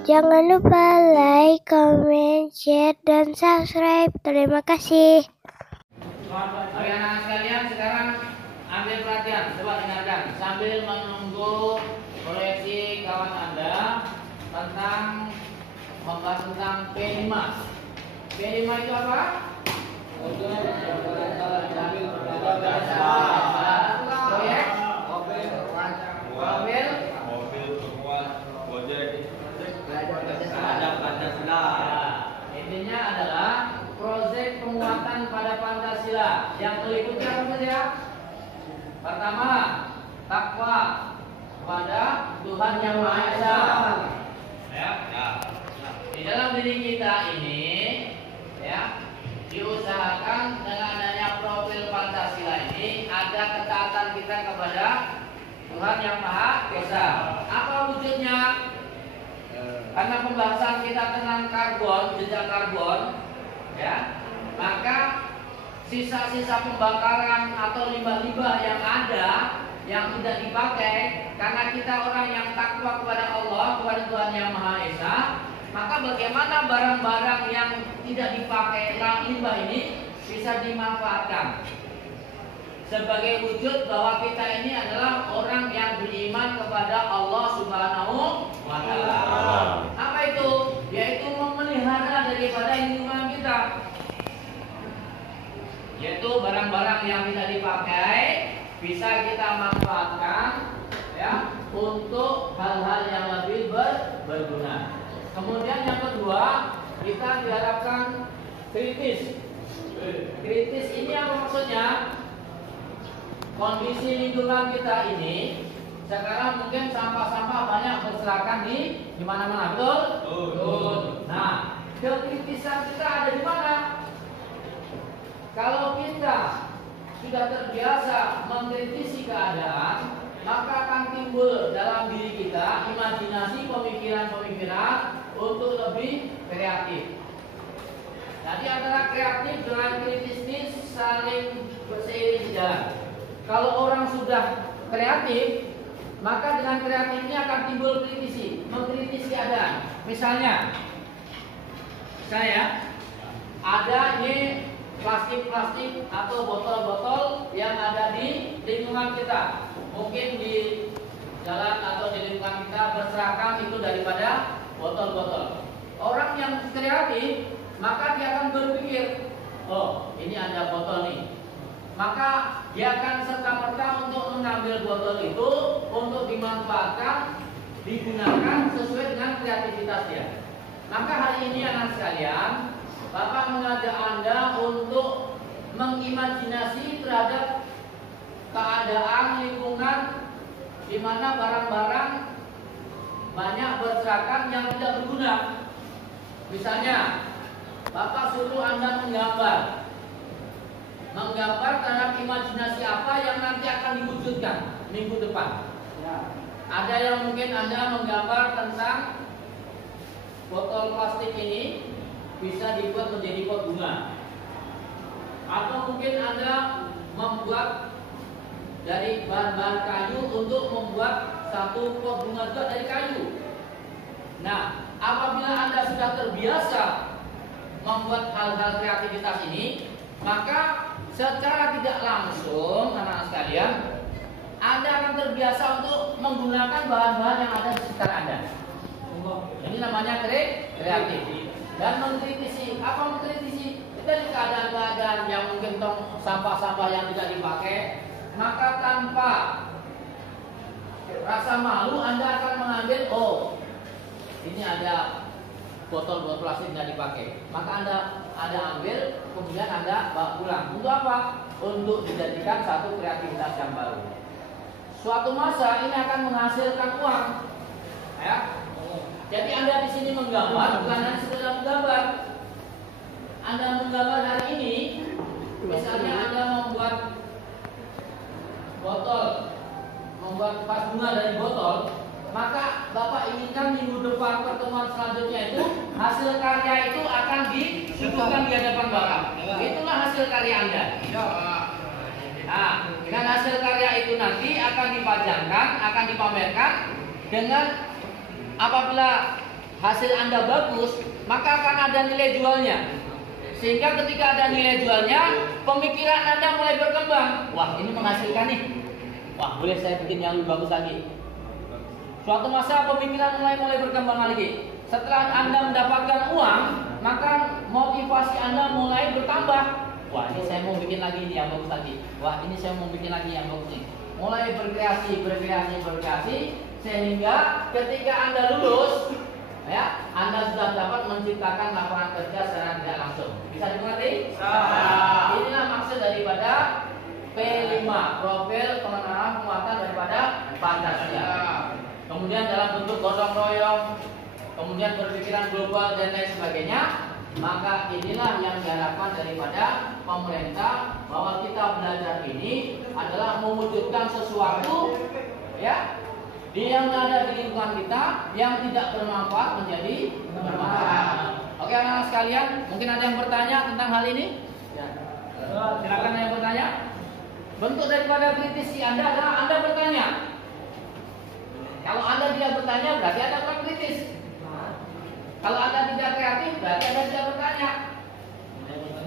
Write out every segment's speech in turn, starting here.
Jangan lupa like, comment, share, dan subscribe. Terima kasih. Oke anak-anak sekalian, sekarang ambil perhatian, coba dengarkan sambil menunggu proyeksi kawan Anda tentang membahas tentang P5. P5 itu apa? Proyek mobil Gojek terhadap Pancasila. Intinya adalah proyek penguatan pada Pancasila. Yang berikutnya apa saja? Pertama, takwa kepada Tuhan Yang Maha Esa. Ya. Di dalam diri kita ini, ya, diusahakan dengan adanya profil Pancasila ini ada ketaatan kita kepada Tuhan Yang Maha Esa. Apa wujudnya? Karena pembahasan kita tentang karbon, jejak karbon, ya, maka sisa-sisa pembakaran atau limbah-limbah yang ada yang tidak dipakai, karena kita orang yang takwa kepada Allah, kepada Tuhan Yang Maha Esa, maka bagaimana barang-barang yang tidak dipakai limbah ini bisa dimanfaatkan sebagai wujud bahwa kita ini adalah orang yang beriman kepada Allah Subhanahu wa Ta'ala. Apa itu? Yaitu memelihara daripada lingkungan kita, yaitu barang-barang yang tidak dipakai bisa kita manfaatkan, ya, untuk hal-hal yang lebih berguna. Kemudian yang kedua, kita diharapkan kritis. Kritis ini apa maksudnya? Kondisi lingkungan kita ini sekarang mungkin sampah-sampah banyak berserakan di mana-mana, betul? Betul. Nah, kekritisan kita ada di mana? Kalau kita sudah terbiasa mengkritisi keadaan, maka akan timbul dalam diri kita imajinasi, pemikiran-pemikiran untuk lebih kreatif. Jadi antara kreatif dengan kritis ini saling berseiring sejalan. Kalau orang sudah kreatif, maka dengan kreatifnya akan timbul mengkritisi keadaan. Misalnya, saya ada ini plastik-plastik atau botol-botol yang ada di lingkungan kita. Mungkin di jalan atau di lingkungan kita berserakan itu daripada botol-botol. Orang yang kreatif, maka dia akan berpikir, oh ini ada botol nih. Maka dia akan serta-merta untuk mengambil botol itu untuk dimanfaatkan, digunakan sesuai dengan kreativitas dia. Maka hari ini anak sekalian, Bapak mengajak Anda untuk mengimajinasi terhadap keadaan lingkungan di mana barang-barang banyak berserakan yang tidak berguna. Misalnya, Bapak suruh Anda menggambar terhadap imajinasi apa yang nanti akan diwujudkan minggu depan. Ya. Ada yang mungkin Anda menggambar tentang botol plastik ini bisa dibuat menjadi pot bunga, atau mungkin Anda membuat dari bahan-bahan kayu untuk membuat satu pot bunga juga dari kayu. Nah, apabila Anda sudah terbiasa membuat hal-hal kreativitas ini, maka secara tidak langsung anak-anak sekalian, Anda akan terbiasa untuk menggunakan bahan-bahan yang ada di sekitar Anda. Ini namanya kreatif. Dan mengkritisi. Apa mengkritisi? Dari keadaan-keadaan yang mungkin sampah-sampah yang tidak dipakai, maka tanpa rasa malu Anda akan mengambil, oh ini ada botol plastik tidak dipakai, maka Anda ambil, kemudian Anda bawa pulang. Untuk apa? Untuk dijadikan satu kreativitas yang baru. Suatu masa ini akan menghasilkan uang, ya. Jadi Anda di sini menggambar, bukan hanya sekedar menggambar. Anda menggambar hari ini, misalnya Anda membuat vas bunga dari botol, maka Bapak inginkan minggu depan pertemuan selanjutnya itu hasil karya itu akan disuguhkan di hadapan Bapak. Itulah hasil karya Anda. Nah, dengan hasil karya itu nanti akan dipajangkan, akan dipamerkan dengan apabila hasil Anda bagus, maka akan ada nilai jualnya. Sehingga ketika ada nilai jualnya, pemikiran Anda mulai berkembang. Wah, ini menghasilkan nih. Wah, boleh saya bikin yang lebih bagus lagi. Suatu masa pemikiran mulai berkembang lagi. Setelah Anda mendapatkan uang, maka motivasi Anda mulai bertambah. Wah, ini saya mau bikin lagi ini yang bagus lagi. Wah, ini saya mau bikin lagi yang bagus nih. Mulai berkreasi, sehingga ketika Anda lulus, ya, Anda sudah dapat menciptakan lapangan kerja secara tidak langsung. Bisa dimengerti? Nah, inilah maksud daripada P5, profil pengenalan penguatan daripada Pancasila. Kemudian dalam bentuk gotong royong, kemudian berpikiran global dan lain sebagainya. Maka inilah yang diharapkan daripada pemerintah, bahwa kita belajar ini adalah mewujudkan sesuatu, ya, yang ada di lingkungan kita yang tidak bermanfaat menjadi bermanfaat. Oke, anak-anak sekalian, mungkin ada yang bertanya tentang hal ini? Ya. Silakan yang bertanya. Bentuk daripada kritisi Anda adalah Anda bertanya. Kalau Anda tidak bertanya, berarti Anda kurang kritis. Kalau Anda tidak kreatif, berarti Anda tidak bertanya.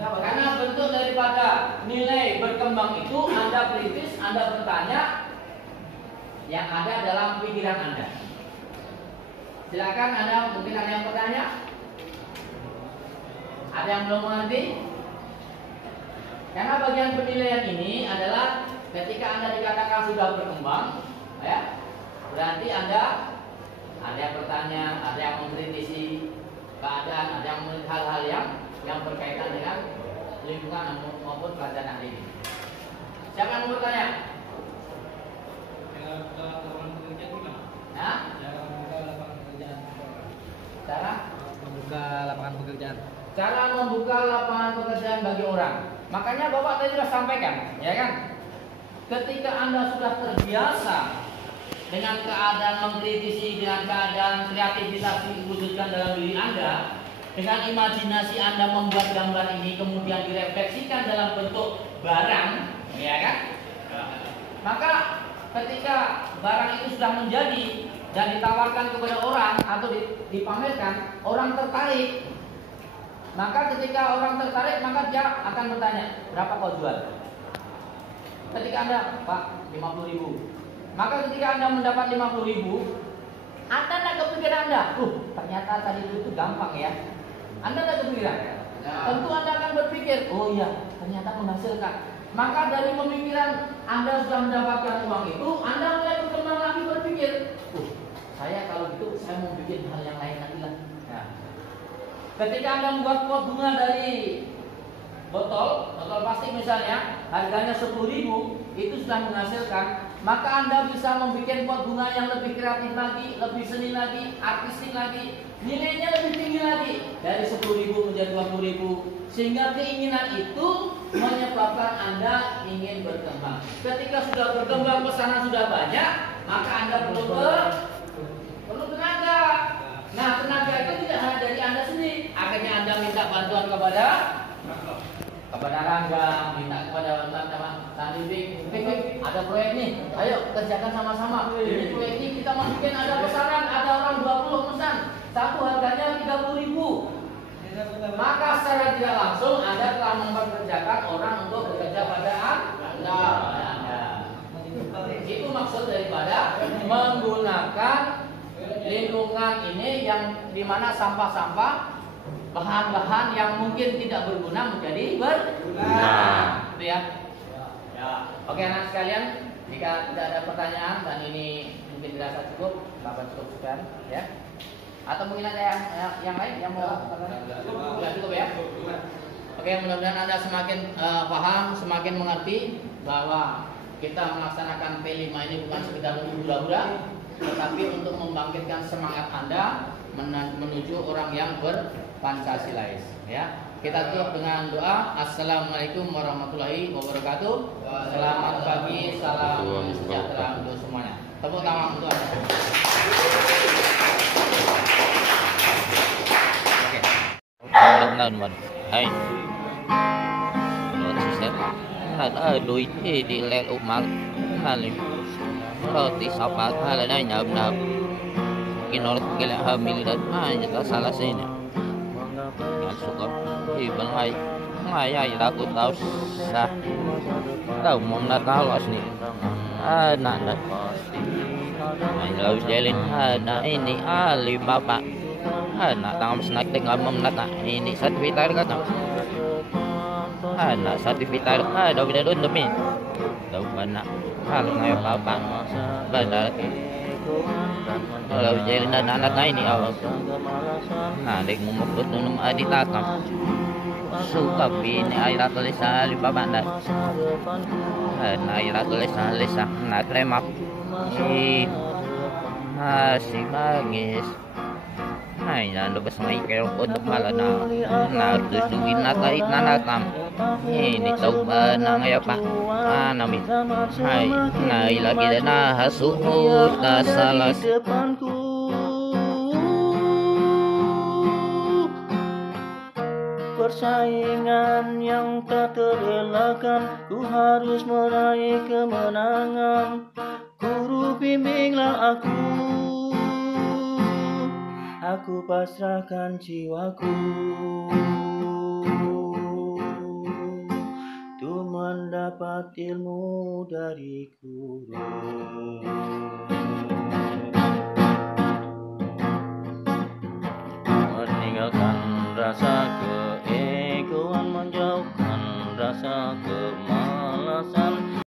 Karena bentuk daripada nilai berkembang itu, Anda kritis, Anda bertanya, yang ada dalam pikiran Anda. Silakan, Anda mungkin ada yang bertanya. Ada yang belum mengerti? Karena bagian penilaian ini adalah ketika Anda dikatakan sudah berkembang, ya, berarti Anda ada yang bertanya, ada yang mengkritisi keadaan, ada yang melihat hal-hal yang berkaitan dengan lingkungan maupun pelajaran hari ini. Siapa yang mau bertanya? Nah, cara membuka lapangan pekerjaan bagi orang. Makanya Bapak tadi sudah sampaikan, ya kan? Ketika Anda sudah terbiasa dengan keadaan mengkritisi, dengan keadaan kreativitas diwujudkan dalam diri Anda, dengan imajinasi Anda membuat gambar ini kemudian direfleksikan dalam bentuk barang, ya kan? Maka ketika barang itu sudah menjadi dan ditawarkan kepada orang atau dipamerkan, orang tertarik. Maka ketika orang tertarik, maka dia akan bertanya, berapa kau jual? Ketika Anda, Pak, 50.000. Maka ketika Anda mendapat 50.000, Anda tidak kepikiran ternyata tadi itu gampang ya. Anda tidak kepikiran. Tentu Anda akan berpikir, oh iya, ternyata menghasilkan. Maka dari pemikiran Anda sudah mendapatkan uang itu, Anda mulai berkembang lagi berpikir, saya kalau gitu saya mau bikin hal yang lain lagi lah. Nah, ketika Anda membuat pot bunga dari botol plastik misalnya, harganya 10.000, itu sudah menghasilkan. Maka Anda bisa membuat pot bunga yang lebih kreatif lagi, lebih seni lagi, artistik lagi, nilainya lebih tinggi lagi, dari 10.000 menjadi 20.000, sehingga keinginan itu menyebabkan Anda ingin berkembang. Ketika sudah berkembang, pesanan sudah banyak, maka Anda perlu tenaga. Nah, tenaga itu tidak hanya dari Anda sendiri. Akhirnya Anda minta bantuan kepada Rangga, minta kepada teman-teman Sandiwik, ada proyek nih, ayo kerjakan sama-sama. Ini proyek ini kita mau bikin, ada pesanan, ada orang 20 pesan, satu harganya 30.000. Maka secara tidak langsung Anda telah mempekerjakan orang untuk bekerja pada Anda. Itu maksud daripada menggunakan lingkungan ini yang dimana sampah-sampah, bahan-bahan yang mungkin tidak berguna menjadi berguna, gitu ya. Oke anak sekalian, jika tidak ada pertanyaan dan ini mungkin dirasa cukup, dapat cukupkan, ya. Atau mungkin ada yang lain yang mau cukup ya. Oke, mudah-mudahan Anda semakin paham, semakin mengerti bahwa kita melaksanakan P5 ini bukan sekedar untuk hura-hura, tetapi untuk membangkitkan semangat Anda menuju orang yang Pancasilais, ya. Kita tutup dengan doa. Assalamualaikum warahmatullahi wabarakatuh. Selamat pagi, salam sejahtera untuk semuanya. Tepuk tangan untuk Anda. Lên mình hay rồi sẽ là đuôi đi lên úp mặt hay là tí sọc mặt hay là đây nhợp kinor kila hamil dan kita salah sini yang suka ibang ay takut tahu sah tahu mau natalos nih anak lalu jalin ini ali bapak anak tangam snack tinggal memnata ini sertifikat kata anak sertifikat ada udah demi tahu mana hal ngayo bapak benar kalau jalin dan anak ini awal dek mumukut nunum aditakam suka ini air tulis ali bapak dah air tulis alisa nak remak masih magis ay nalabas ng ikero ko malah na tusuin na kahit nanakam ini tahu ba na ngayon pa namin ay nailagi na hasuhut na salas persaingan yang tak terelakkan, ku harus meraih kemenangan. Guru bimbinglah aku pasrahkan jiwaku untuk mendapat ilmu dari guru.